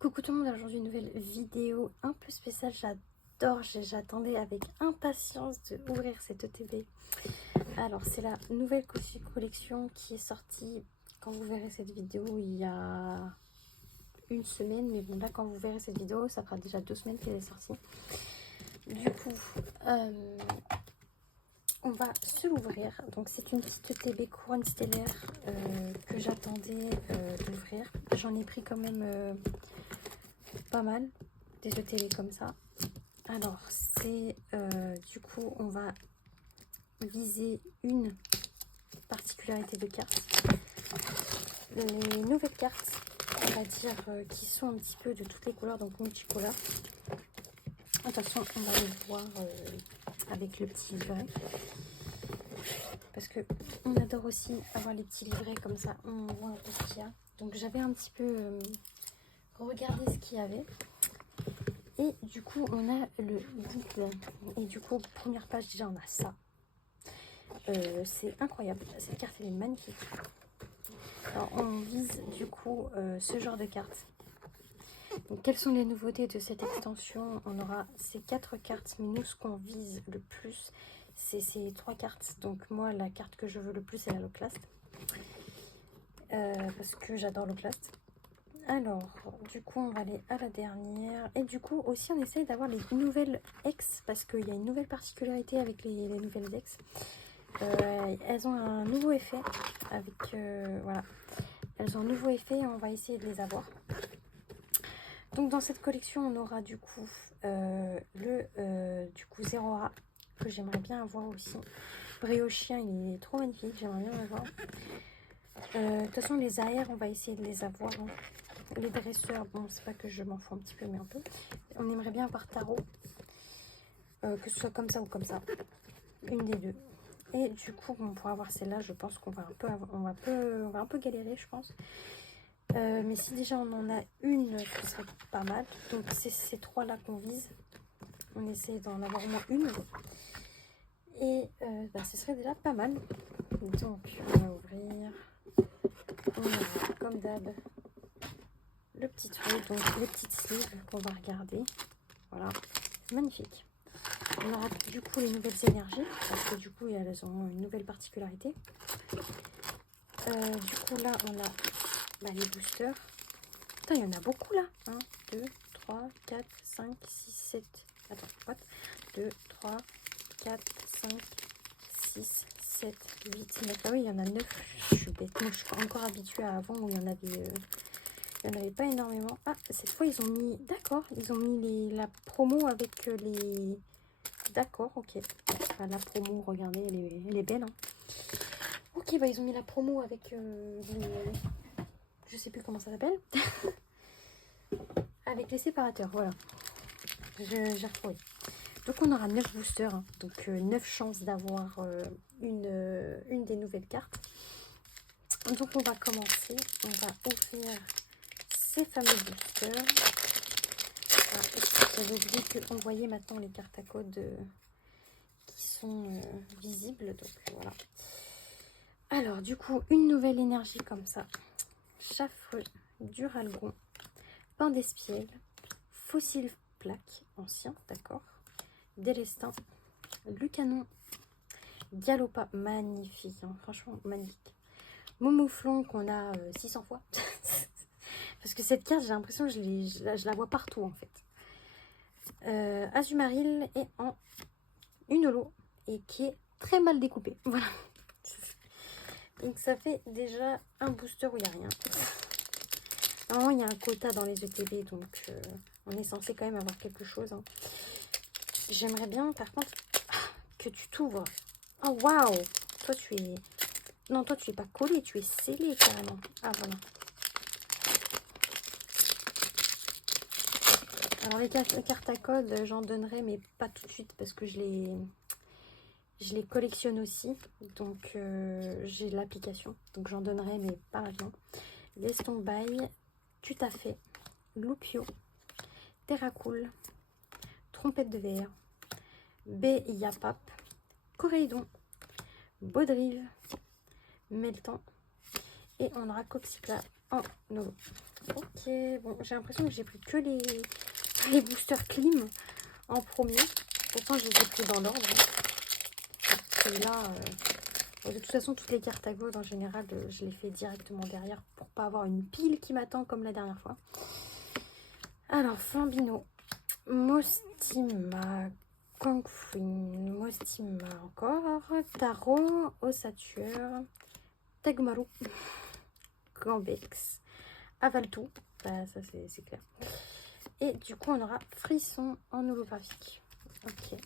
Coucou tout le monde, aujourd'hui une nouvelle vidéo un peu spéciale, j'adore, j'attendais avec impatience de ouvrir cette ETB. Alors c'est la nouvelle collection qui est sortie, quand vous verrez cette vidéo, il y a une semaine, mais bon là quand vous verrez cette vidéo, ça fera déjà 2 semaines qu'elle est sortie. Du coup, on va se l'ouvrir. Donc c'est une petite ETB couronne stellaire que j'attendais d'ouvrir. J'en ai pris quand même pas mal des ETB comme ça. Alors c'est du coup on va viser une particularité de carte. Les nouvelles cartes, on va dire qui sont un petit peu de toutes les couleurs, donc multicolores. Attention, on va les voir avec le petit livret, parce que on adore aussi avoir les petits livrets comme ça, on voit un peu ce qu'il y a. Donc j'avais un petit peu regardé ce qu'il y avait. Et du coup, on a le guide. Et du coup, première page, déjà, on a ça. C'est incroyable. Cette carte, elle est magnifique. Alors, on vise, du coup, ce genre de cartes. Donc, quelles sont les nouveautés de cette extension? On aura ces 4 cartes. Mais nous, ce qu'on vise le plus, c'est ces 3 cartes. Donc, moi, la carte que je veux le plus, c'est la Loclast. Parce que j'adore Loclast. Alors, du coup, on va aller à la dernière. Et du coup, aussi, on essaye d'avoir les nouvelles ex, parce qu'il y a une nouvelle particularité avec les nouvelles ex. Elles ont un nouveau effet. Voilà. Elles ont un nouveau effet et on va essayer de les avoir. Donc, dans cette collection, on aura du coup du coup Zerora, que j'aimerais bien avoir aussi. Briochien, il est trop magnifique, j'aimerais bien l'avoir. De toute façon, les AR, on va essayer de les avoir. Hein. Les dresseurs, bon, c'est pas que je m'en fous un petit peu, mais un peu. On aimerait bien avoir tarot, que ce soit comme ça ou comme ça, une des deux. Et du coup, bon, pour avoir celle-là, je pense qu'on va un peu galérer, je pense. Mais si déjà on en a une, ce serait pas mal. Donc c'est ces 3-là qu'on vise. On essaie d'en avoir au moins une. Et ce serait déjà pas mal. Donc on va ouvrir. On ouvre comme d'hab le petit truc, donc les petites sleeves qu'on va regarder. Voilà, c'est magnifique. On aura du coup les nouvelles énergies, parce que du coup elles ont une nouvelle particularité. Du coup là on a les boosters. Putain, il y en a beaucoup là. 1, 2, 3, 4, 5, 6, 7. Attends, what 2, 3, 4, 5, 6, 7, 8, 9. Ah oui, il y en a 9. Je suis bête. Moi, je suis encore habituée à avant où il y en avait pas énormément. Ah, cette fois, ils ont mis... D'accord, ils ont mis la promo avec les... D'accord, ok. Enfin, la promo, regardez, elle est belle. Hein. Ok, bah ils ont mis la promo avec les... Je sais plus comment ça s'appelle. Avec les séparateurs, voilà. J'ai retrouvé. Donc on aura 9 boosters. Hein. Donc 9 chances d'avoir une des nouvelles cartes. Donc on va commencer. On va ouvrir ces fameux boosters. J'avais oublié qu'on voyait maintenant les cartes à code qui sont visibles. Donc voilà. Alors du coup, une nouvelle énergie comme ça. Chaffreux, Duralgon, Pain d'Espiègle, Fossile Plaque, ancien, d'accord. Délestin, Lucanon, Galopa, magnifique, hein, franchement magnifique. Momouflon qu'on a 600 fois. Parce que cette carte, j'ai l'impression que je la vois partout en fait. Azumaril est en une holo et qui est très mal découpée. Voilà. Donc ça fait déjà un booster où il n'y a rien. Normalement, il y a un quota dans les ETB, donc on est censé quand même avoir quelque chose. Hein. J'aimerais bien, par contre, que tu t'ouvres. Oh, waouh! Toi, tu es... Non, toi, tu es pas collé, tu es scellé, carrément. Ah, voilà. Alors, les cartes à code, j'en donnerai, mais pas tout de suite, parce que je les collectionne aussi. Donc, j'ai l'application. Donc, j'en donnerai, mais pas maintenant. Laisse ton bail. Tu t'as fait. Loupio. Terracool. Trompette de verre. Yapap. Coréidon. Baudrive. Meltan. Et on aura Coxycla en holo. Ok, bon, j'ai l'impression que j'ai pris que les boosters clim en premier. Pourtant, je les ai pris dans l'ordre. Et là, de toute façon, toutes les cartes à gold, en général, je les fais directement derrière pour pas avoir une pile qui m'attend comme la dernière fois. Alors, Flambino, Mostima, Kangfuin, Mostima encore, Taro, Ossature, Tegmaru, Gambex, Avaltou, bah, ça c'est clair. Et du coup, on aura Frisson en holographique. Ok.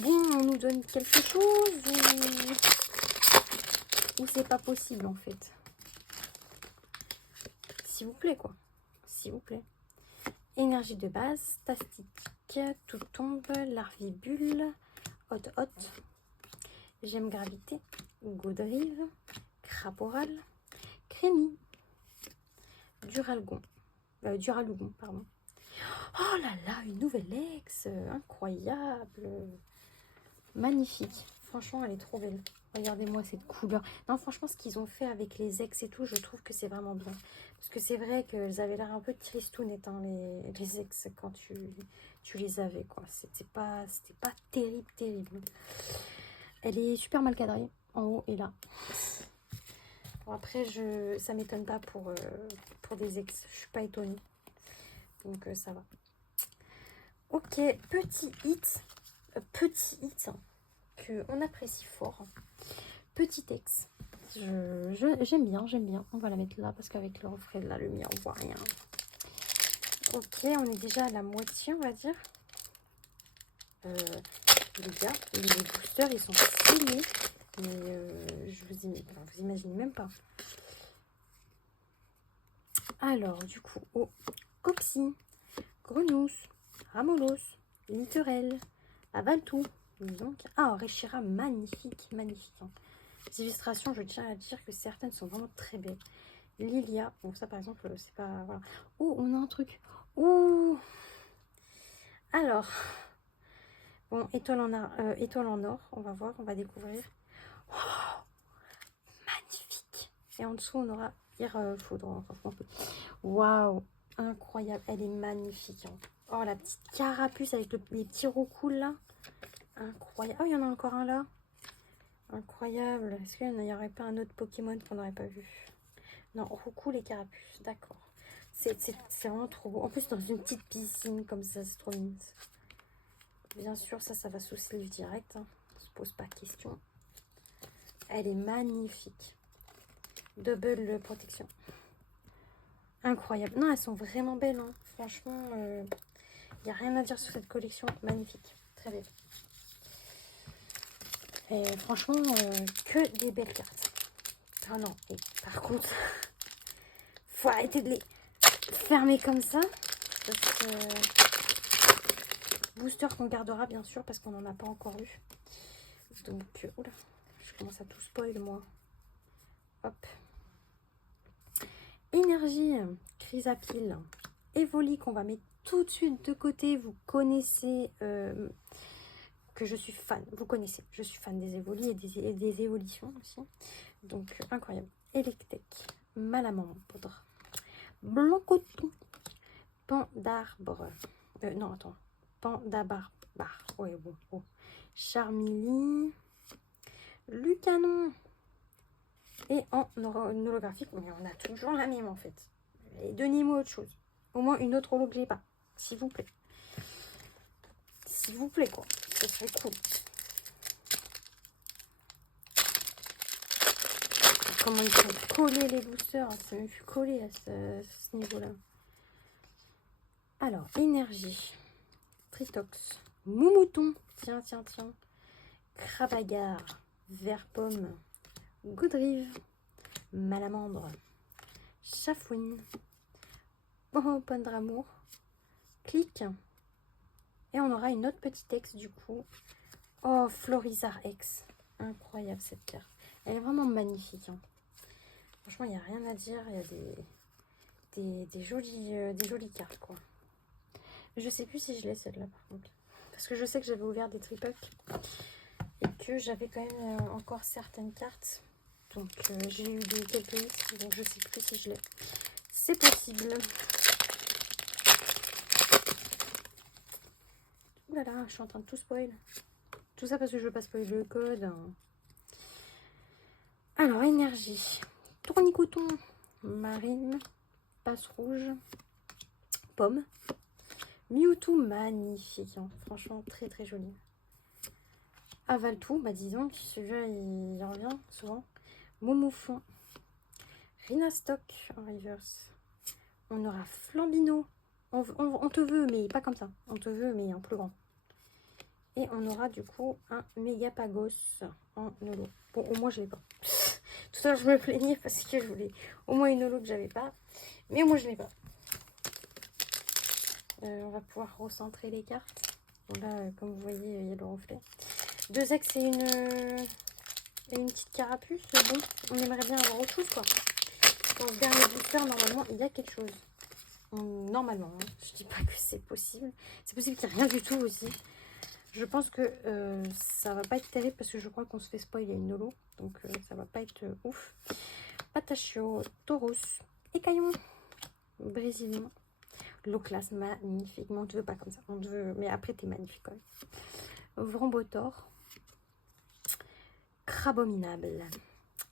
Bon, on nous donne quelque chose ou c'est pas possible en fait. S'il vous plaît, quoi. S'il vous plaît. Énergie de base, Tastique, Tout tombe, Larvibule, Hot, Gemme gravité, Godrive, Craporal, Crémy, Duralugon, pardon. Oh là là, une nouvelle ex, incroyable, magnifique. Franchement, elle est trop belle. Regardez-moi cette couleur. Non, franchement, ce qu'ils ont fait avec les ex et tout, je trouve que c'est vraiment bien. Parce que c'est vrai qu'elles avaient l'air un peu tristounettes, hein, les ex, quand tu les avais, quoi. C'était pas terrible. Elle est super mal cadrée, en haut et là. Bon, après, ça m'étonne pas pour des ex. Je suis pas étonnée. Donc, ça va. Ok, petit hit. Hein, qu'on apprécie fort. Petit ex. J'aime bien. On va la mettre là parce qu'avec le reflet de la lumière, on voit rien. Ok, on est déjà à la moitié, on va dire. Les gars, les boosters, ils sont stylés. Mais vous imaginez même pas. Alors, du coup, Coxy, Grenousse, Ramolos, Littorel, Avaltou. Donc, Réchira, magnifique. Hein. Les illustrations, je tiens à dire que certaines sont vraiment très belles. Lilia, bon ça par exemple, c'est pas... Voilà. Oh, on a un truc. Oh. Alors, bon, étoile en or, on va voir, on va découvrir. Oh, magnifique. Et en dessous, on aura Foudre. Waouh, incroyable, elle est magnifique. Hein. Oh, la petite carapuce avec les petits roucouls là. Incroyable. Oh, il y en a encore un là. Incroyable. Est-ce qu'il n'y aurait pas un autre Pokémon qu'on n'aurait pas vu? Non, roucoule et carapuce, d'accord. C'est vraiment trop beau. En plus, dans une petite piscine comme ça, c'est trop mignon. Bien sûr, ça va sous sleeve direct. Hein. On ne se pose pas de questions. Elle est magnifique. Double protection. Incroyable. Non, elles sont vraiment belles. Hein. Franchement, il n'y a rien à dire sur cette collection. Magnifique. Très belle. Et franchement, que des belles cartes. Ah non, et par contre, faut arrêter de les fermer comme ça. Parce que... Booster qu'on gardera bien sûr parce qu'on n'en a pas encore eu. Donc, oula, je commence à tout spoil moi. Hop. Énergie, Chrysapile, Evoli qu'on va mettre tout de suite de côté. Vous connaissez que je suis fan. Vous connaissez, je suis fan des Evoli et des évolutions aussi. Donc, incroyable. Electek, Malamandre, Blancoton, Pan d'arbre. Non, attends. Pandabarbar. Ouais, bon. Oh. Charmilly. Lucanon. Et en holographique, mais on a toujours la même en fait. Et donnez-moi autre chose. Au moins une autre holo que j'ai pas. S'il vous plaît. S'il vous plaît, quoi. Ce serait cool. Comment ils sont collés les boosters. Ça me fut collé à ce niveau-là. Alors, énergie. Tritox. Moumouton. Tiens. Crabagar. Vert pomme. Goudrive. Malamandre. Chafouine. Pondramour. Clic. Et on aura une autre petite ex du coup. Oh, Florizard X. Incroyable cette carte. Elle est vraiment magnifique. Hein. Franchement, il n'y a rien à dire. Il y a des jolies cartes quoi. Je sais plus si je l'ai celle-là par contre. Parce que je sais que j'avais ouvert des tripucks. Et que j'avais quand même encore certaines cartes Donc j'ai eu quelques hits, donc je sais plus si je l'ai. C'est possible. Ouh là là, je suis en train de tout spoil. Tout ça parce que je veux pas spoiler le code. Hein. Alors, énergie. Tournicoton, marine, passe rouge, pomme. Mewtwo, magnifique. Hein. Franchement, très très joli. Avale tout, bah disons que celui-là il revient souvent. Momoufon. Rhinastock en reverse. On aura Flambino. On te veut, mais pas comme ça. On te veut, mais en plus grand. Et on aura du coup un Megapagos en holo. Bon, au moins je l'ai pas. Tout à l'heure je me plaignais parce que je voulais au moins une holo que j'avais pas. Mais au moins je l'ai pas. On va pouvoir recentrer les cartes. Bon, là, comme vous voyez, il y a le reflet. 2 ex et une petite carapuce. Bon, on aimerait bien avoir autre chose quoi. Dans ce dernier booster, normalement, il y a quelque chose. Normalement, hein. Je dis pas que c'est possible. C'est possible qu'il n'y ait rien du tout aussi. Je pense que ça va pas être terrible parce que je crois qu'on se fait spoiler une holo. Donc ça va pas être ouf. Patachio, Tauros, Écaillon, Brésilien. L'eau classe, magnifique. Mais on te veut pas comme ça. On te veut... Mais après, t'es magnifique quand même. Vrambotor. Crabominable.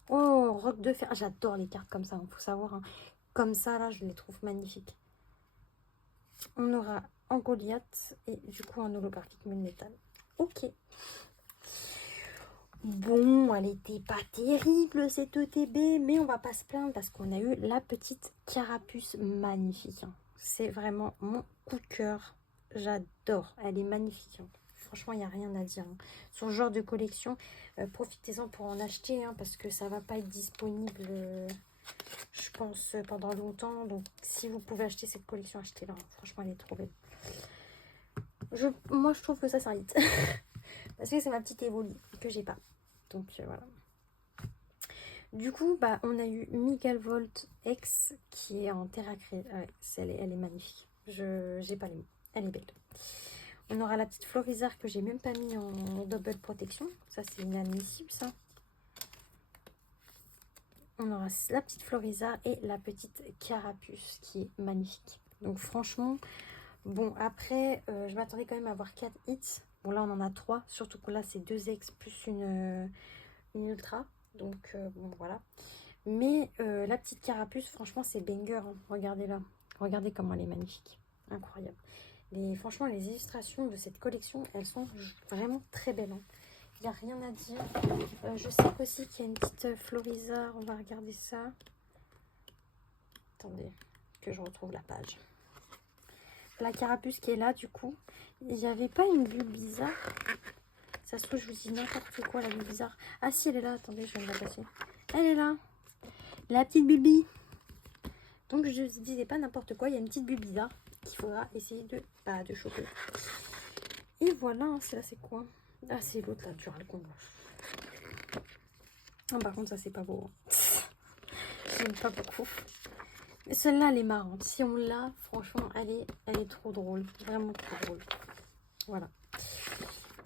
Oh, roc de fer. J'adore les cartes comme ça, il faut savoir. Hein. Comme ça, là, je les trouve magnifiques. On aura en Goliath et du coup un holographique Melmetal. Ok. Bon, elle était pas terrible cette ETB, mais on va pas se plaindre parce qu'on a eu la petite carapuce magnifique. Hein. C'est vraiment mon coup de cœur. J'adore. Elle est magnifique. Hein. Franchement, il n'y a rien à dire. Hein. Son genre de collection, profitez-en pour en acheter hein, parce que ça va pas être disponible, je pense, pendant longtemps. Donc, si vous pouvez acheter cette collection, achetez-la. Hein. Franchement, elle est trop belle. Moi, je trouve que ça s'invite. parce que c'est ma petite évolue que j'ai pas. Donc, voilà. Du coup, bah, on a eu Miguel Volt X qui est en terre acrée. Ouais, elle est magnifique. J'ai pas les mots. Elle est belle. On aura la petite Florizard que j'ai même pas mis en double protection. Ça, c'est inadmissible, ça. On aura la petite Florizard et la petite Carapuce qui est magnifique. Donc, franchement, bon, après, je m'attendais quand même à avoir 4 hits. Bon, là, on en a 3. Surtout que là, c'est 2 ex plus une ultra. Donc, bon, voilà. Mais la petite Carapuce, franchement, c'est banger. Hein. Regardez-la. Regardez comment elle est magnifique. Incroyable. Franchement, les illustrations de cette collection, elles sont vraiment très belles. Hein. Il n'y a rien à dire. Je sais aussi qu'il y a une petite Florizard. On va regarder ça. Attendez, que je retrouve la page. La Carapuce qui est là, du coup. Il n'y avait pas une bulle bizarre. Ça se trouve, je vous dis n'importe quoi, la bulle bizarre. Ah si, elle est là. Attendez, je vais me la passer. Elle est là. La petite Bulbi. Donc, je ne disais pas n'importe quoi. Il y a une petite bulle bizarre qu'il faudra essayer de choper. Et voilà, hein, là, c'est quoi? Ah, c'est l'autre, là, Duralgon. Ah, par contre, ça, c'est pas beau. J'aime pas beaucoup. Mais celle-là, elle est marrante. Si on l'a, franchement, elle est trop drôle. Vraiment trop drôle. Voilà.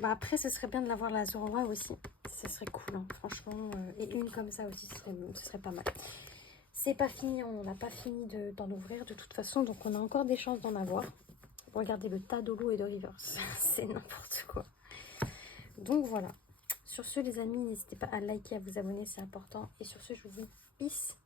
Bah, après, ce serait bien de l'avoir la Zorua aussi. Ce serait cool, hein, franchement. Et une comme ça aussi, ce serait pas mal. C'est pas fini, on n'a pas fini d'en ouvrir de toute façon. Donc, on a encore des chances d'en avoir. Regardez le tas d'holo et de reverse. C'est n'importe quoi. Donc, voilà. Sur ce, les amis, n'hésitez pas à liker, à vous abonner, c'est important. Et sur ce, je vous dis peace.